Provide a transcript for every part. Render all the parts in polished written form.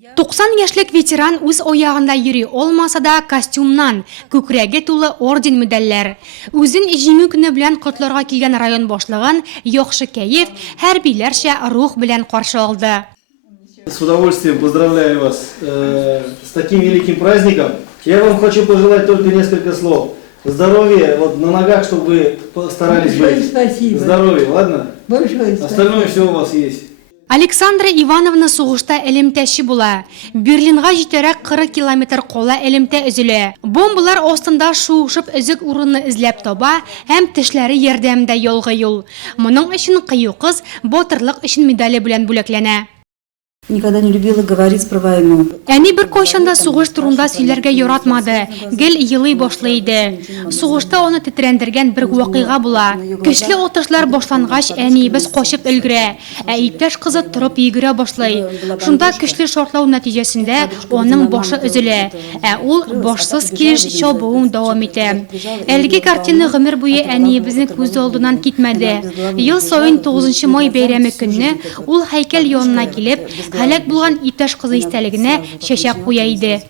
90 яшьлек ветеран үз оягында йөри олмаса да костюмнан, күкрәге тулы орден медальләр. Үзен җиңү көне белән котларга килгән район башлыгын яхшы кәеф, хәрбиләрчә рух белән каршы алды. С удовольствием поздравляю вас с таким великим праздником. Я вам хочу пожелать только несколько слов. Здоровья, вот на ногах, чтобы вы постарались быть. Спасибо. Здоровья, ладно? Большое спасибо. Остальное все у вас есть. Александра Ивановна сугышта элемтәче була. Берлинга җитәрәк 40 километр кала элемтә өзелә. Бомбалар астында шуышып өзек урынны эзләп таба һәм тешләре ярдәмендә ялгы юл. Моның өчен кыю кыз батырлык өчен медале белән бүләкләнә. Никогда не любила говорить про войну. Әни бер кайчанда сугыш турында сөйләргә яратмады. Гел елый башлый иде. Сугышта аны тетрәндергән бер вакыйга була. Көчле атышлар башлангач, әниебез качып өлгерә, ә иптәш кызы торып йөгерә башлый. Шунда көчле шартлау нәтиҗәсендә аның башы өзелә, ә ул башсыз килеш чабуын дәвам итә. Әлеге картина гомер буе әниебезнең күз алдыннан китмәде. Ел саен 9 май бәйрәме көнне ул һәйкәл янына килеп, һәлак булган иптәш кызы истәлегенә чәчәк куя иде.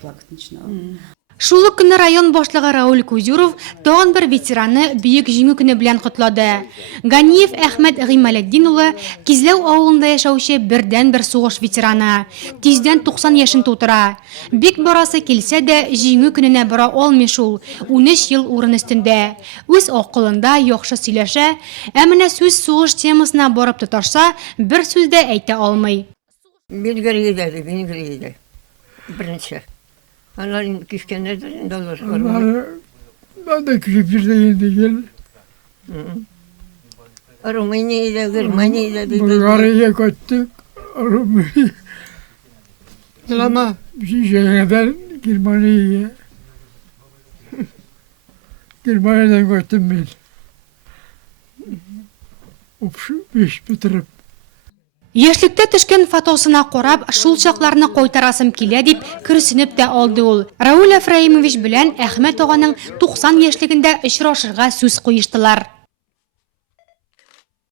Шул ук көнне район башлыгы Рауль Кузюров тагын бер ветеранны бөек җиңү көне белән котлады. Ганиев Әхмәт Гыймалетдин улы Кизләү авылында яшәүче бердән-бер сугыш ветераны. Тиздән 90 яшен тутыра. Бик барасы килсә дә җиңү көненә бара алмый шул. 13 ел урын өстендә. Үз акылында яхшы сөйләшә, ә менә сүз сугыш темасына барып тоташса, бер сүз дә әйтә алмый. Белгерийді. Бірінші. Аналар күшкендерді доллар. Ben de küçük bir de yeni gel. Rumaniye'de, Germaniye'de. Bulgarya'ya kaçtık. Rumaniya. Ama bir şeye kadar Germaniye'ye. Germaniye'den kaçtım ben. Beş bitirip. Яшьлектә төшкән фотосына карап, шул чакларны кайтарасым килә дип көрсенеп тә алды ул. Рауль Ефраимович белән Әхмәт аганың 90 яшьлегендә очрашырга сүз куештылар.